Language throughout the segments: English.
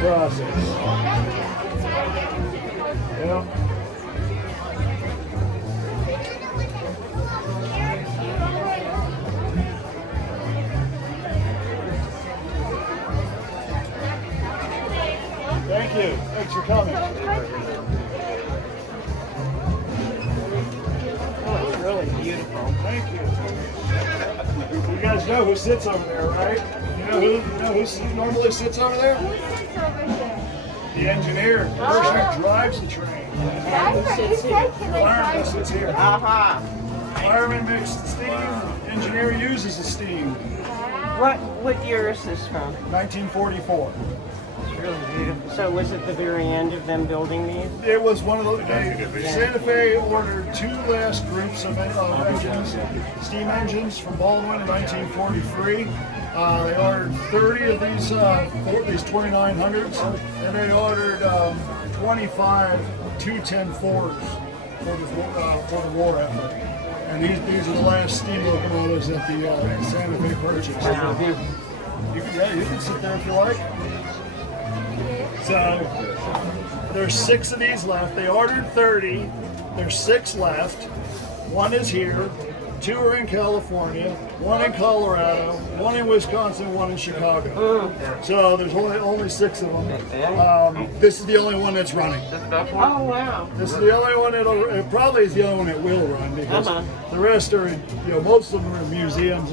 process. Yeah. Thank you. Thanks for coming. Oh, it's really beautiful. Thank you. You guys know who sits over there, right? You know who normally sits over there? Who sits over there? The engineer, the person who drives the train. Fireman sits here. Fireman makes the steam. Engineer uses the steam. What year is this from? 1944. It's really beautiful. So was it the very end of them building these? It was one of those. Santa Fe ordered two last groups of engines, steam engines from Baldwin in 1943. They ordered 30 of these 2900s, and they ordered 25 210-4s for the war effort. And these are the last steam locomotives that the Santa Fe purchased. You can sit there if you like. So there's 6 of these left. They ordered 30. There's 6 left. 1 is here. 2 are in California. 1 in Colorado. 1 in Wisconsin. 1 in Chicago. So there's only 6 of them. This is the only one that's running. Oh wow! This is the only one it probably is the only one that will run because the rest are most of them are in museums.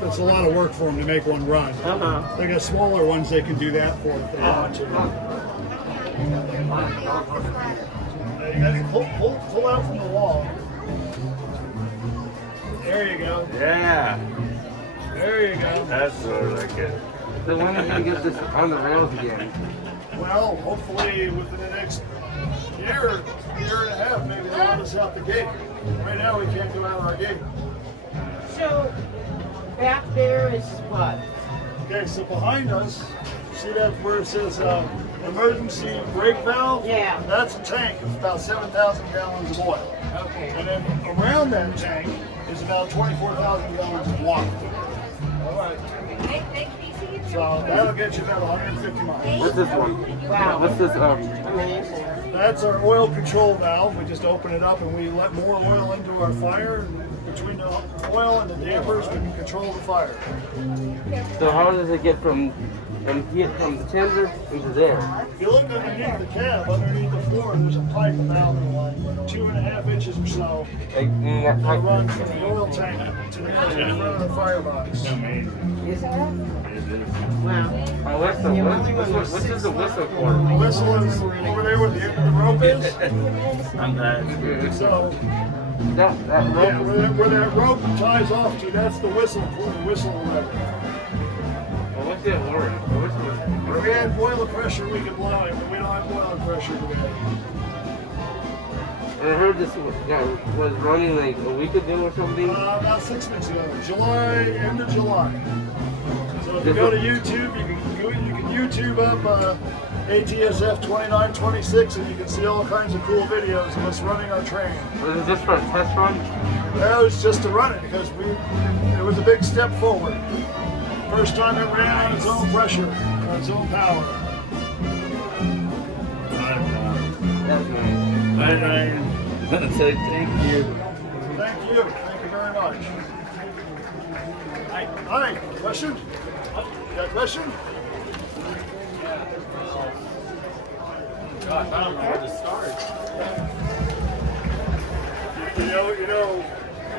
That's a lot of work for them to make one run. They got smaller ones they can do that for if they want to. You got to pull out from the wall. There you go. Yeah. There you go. That's what I like it. So when are you going to get this on the rails again? Well, hopefully within the next year and a half, maybe they'll let us out the gate. Right now we can't go out our gate. So back there is what? Okay, so behind us, see that where it says emergency brake valve? Yeah. That's a tank of about 7,000 gallons of oil. Okay. And then around that tank is about 24,000 gallons of water. All right. So that'll get you about 150 miles. What's this one? Wow. What's this? Amazing. That's our oil control valve. We just open it up and we let more oil into our fire. And between the oil and the dampers, we can control the fire. So how does it get from the tender into there? If you look underneath the cab, underneath the floor, there's a pipe about 2.5 inches or so Like, that runs from the oil tank to the front of the firebox. Wow. What's the whistle for? The whistle is over there where the end of the rope is. So That rope. yeah, where that rope ties off to, that's the whistle lever. What's the order? If we had boiler pressure, we could blow it, but we don't have boiler pressure today. I heard this was running like a week ago or something. About 6 weeks ago, end of July. So if you go to YouTube, you can YouTube up AT&SF 2926, and you can see all kinds of cool videos of us running our train. Was it just for a test run? Well, it was just to run it because it was a big step forward. First time it ran on its own pressure, on its own power. That's nice. Hi, Ryan. Say thank you. Thank you. Thank you very much. Hi. Question? Got a question? God, I don't know where to start. You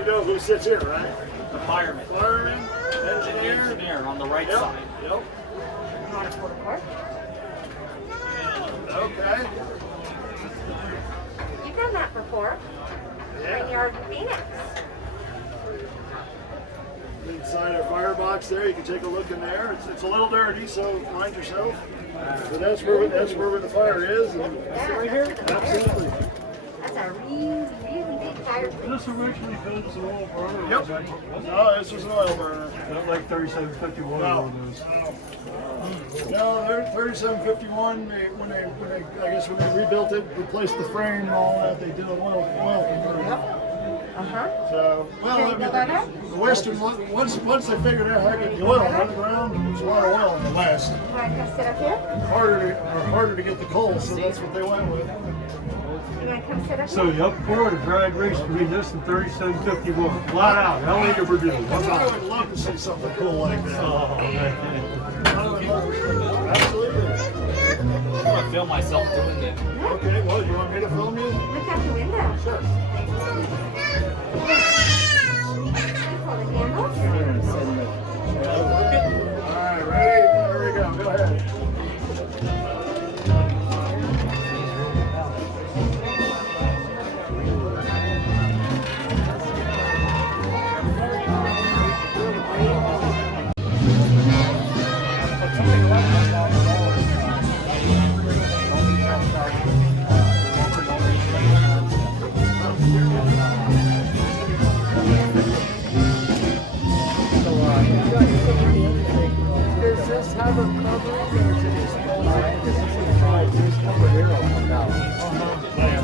know who sits here, right? The fireman. Fireman, engineer. Engineer on the right side. Yep. You want to pull the cord? Okay. You've done that before. When you're in Phoenix. Inside our firebox there, you can take a look in there. It's a little dirty, so mind yourself. But that's where the fire is. And Right here? absolutely. That's a really, really big fire. This originally built as an oil burner. Yep. No, this was an oil burner. Not like 3751 No. or those. No, they're 3751. When they rebuilt it, replaced the frame and all that, they did an oil conversion. Uh-huh. So, well, Can you go leather? the western one, once they figured out how to get the oil underground, there's a lot of oil in the west. All right, come sit up here. Harder to get the coal, so that's what they went with. You want to come sit up So here? you up for a drag race between this and 3751. Flat out. How many ever do? I would love to see something cool like that. Oh, man. Absolutely. I'm gonna film myself doing it. Okay, well, you want me to film you? Look out the window. Sure. Pull the handles. All right, ready? There we go. Go ahead. Does this have a covering or is it just this cover here will come out?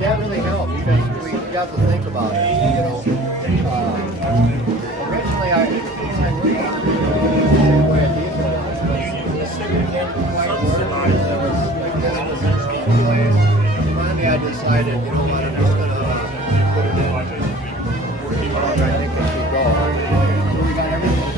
That really helped because we got to think about it. You know, originally I worked on the way of diesel, but it didn't quite work. Finally, I decided, you know what, I'm just gonna put it in. I think it should go. So we got everything.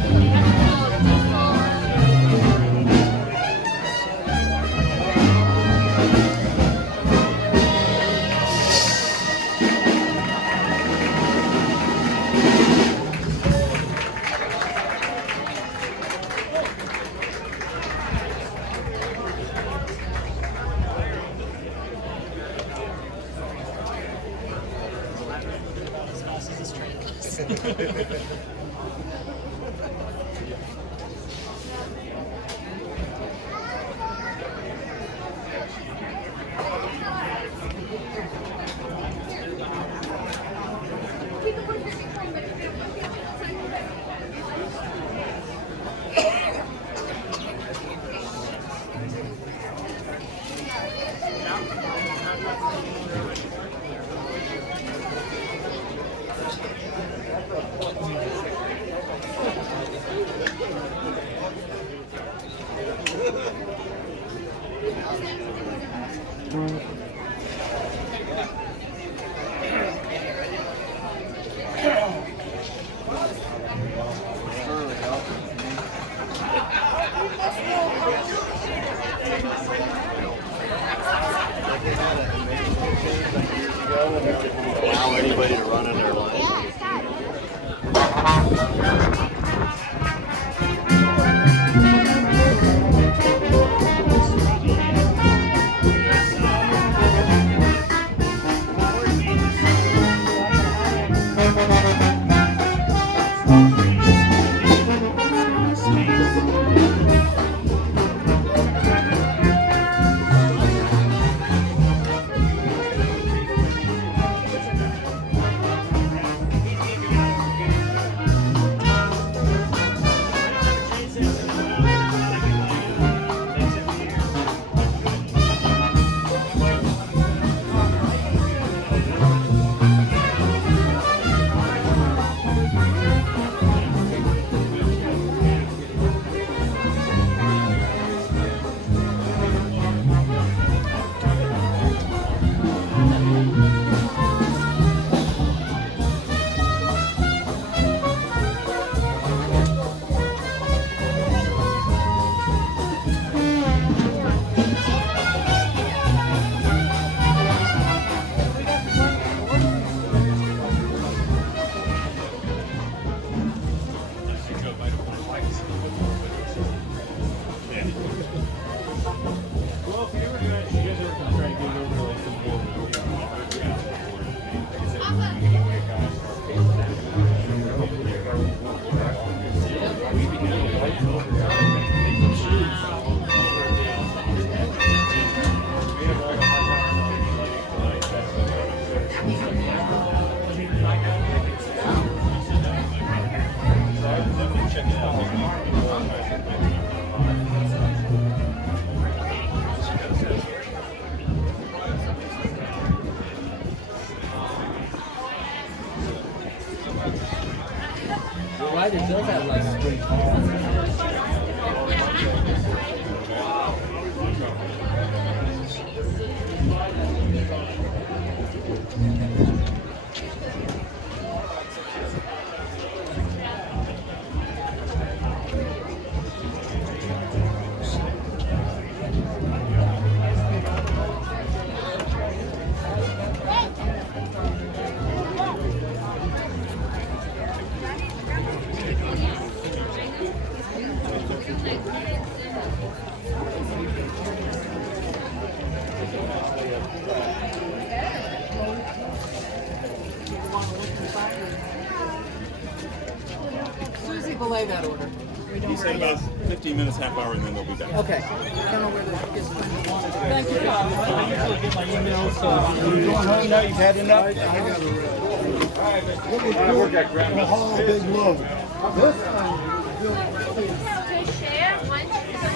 Susie, belay that order. He said about 15 minutes, half hour, and then they'll be back. Okay. I don't know where that is. Thank you. I usually get my emails. You going home now? You've had enough? I got a whole big load. To share one.